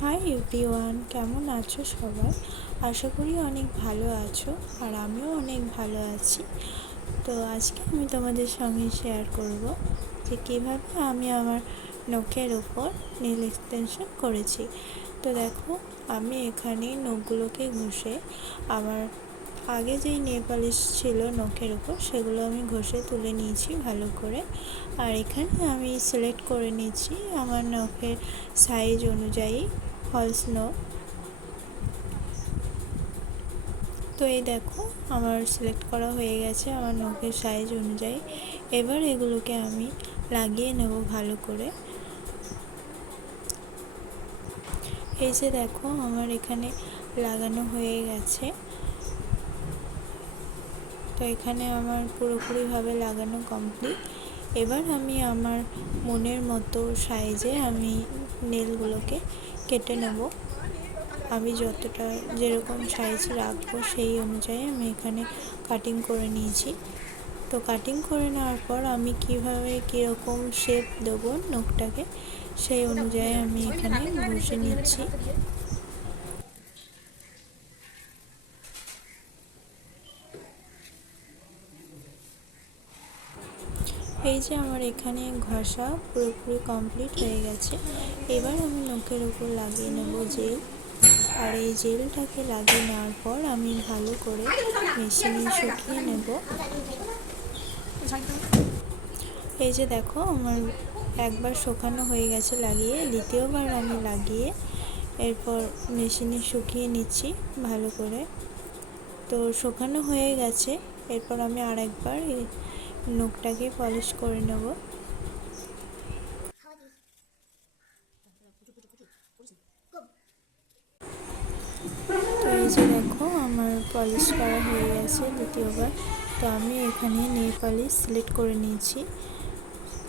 Hi everyone, কেমন আছো সবাই? আশা করি অনেক ভালো আছো, আর আমিও অনেক ভালো আছি। তো আজকে আমি তোমাদের সঙ্গে শেয়ার করব যে কীভাবে আমি আমার নখের ওপর নেল এক্সটেনশন করেছি। তো দেখো, আমি এখানে নখগুলোকে ঘষে আমার আগে যেই নেল পালিশ ছিল নখের উপর সেগুলো আমি ঘষে তুলে নিয়েছি ভালো করে। আর এখানে আমি সিলেক্ট করে নিয়েছি আমার নখের সাইজ অনুযায়ী ফলস নখ। তো এই দেখো, আমার সিলেক্ট করা হয়ে গেছে আমার নখের সাইজ অনুযায়ী। এবার এগুলোকে আমি লাগিয়ে নেব ভালো করে। এই যে দেখো, আমার এখানে লাগানো হয়ে গেছে। তো এখানে আমার পুরোপুরিভাবে লাগানো কমপ্লিট। এবার আমি আমার মনের মতো সাইজে আমি নেলগুলোকে কেটে নেব। আমি যতটা যেরকম সাইজ রাখবো সেই অনুযায়ী আমি এখানে কাটিং করে নিয়েছি। তো কাটিং করে নেওয়ার পর আমি কিভাবে কীরকম শেপ দেবো নখটাকে সেই অনুযায়ী আমি এখানে ঘষে নিচ্ছি। এই যে আমার এখানে ঘষা পুরোপুরি কমপ্লিট হয়ে গেছে। এবার আমি নখের উপর লাগিয়ে নেব জেল। আর এই জেলটাকে লাগিয়ে নেওয়ার পর আমি ভালো করে মেশিনে শুকিয়ে নেব। এই যে দেখো, আমার একবার শুকানো হয়ে গেছে লাগিয়ে, দ্বিতীয়বার আমি লাগিয়ে এরপর মেশিনে শুকিয়ে নিচ্ছি ভালো করে। তো শুকানো হয়ে গেছে, এরপর আমি আরেকবার এই নখটাকে পলিশ করে নেব। তো এই যে দেখো, আমার পলিশ করা হয়ে গেছে দ্বিতীয়বার। তো আমি এখানে নেল পলিশ সিলেক্ট করে নিয়েছি,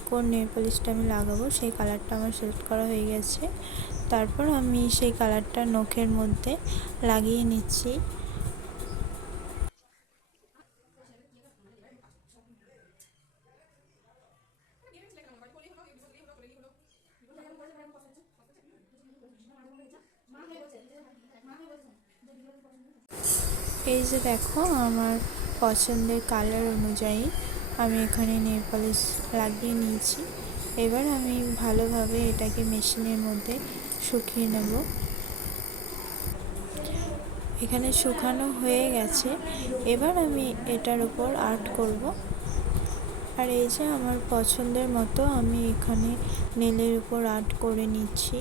কোন নেল পলিশটা আমি লাগাবো সেই কালারটা আমার সিলেক্ট করা হয়ে গেছে। তারপর আমি সেই কালারটা নখের মধ্যে লাগিয়ে নিচ্ছি। এই যে দেখো, আমার পছন্দের কালার অনুযায়ী আমি এখানে নেল পলিশ লাগিয়ে নিয়েছি। এবার আমি ভালোভাবে এটাকে মেশিনের মধ্যে শুকিয়ে নেব। এখানে শুকানো হয়ে গেছে, এবার আমি এটার উপর আর্ট করব। আর এই যে আমার পছন্দের মতো আমি এখানে নেলের উপর আর্ট করে নিচ্ছি।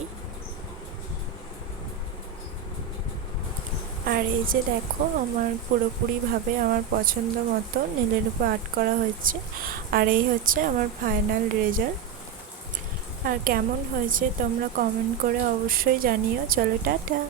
আর এই যে দেখো, আমার পুরোপুরিভাবে আমার পছন্দ মতো নেলের উপর আর্ট করা হচ্ছে। আর এই হচ্ছে আমার ফাইনাল রেজাল্ট। আর কেমন হয়েছে তোমরা কমেন্ট করে অবশ্যই জানিও। চলো, টাটা।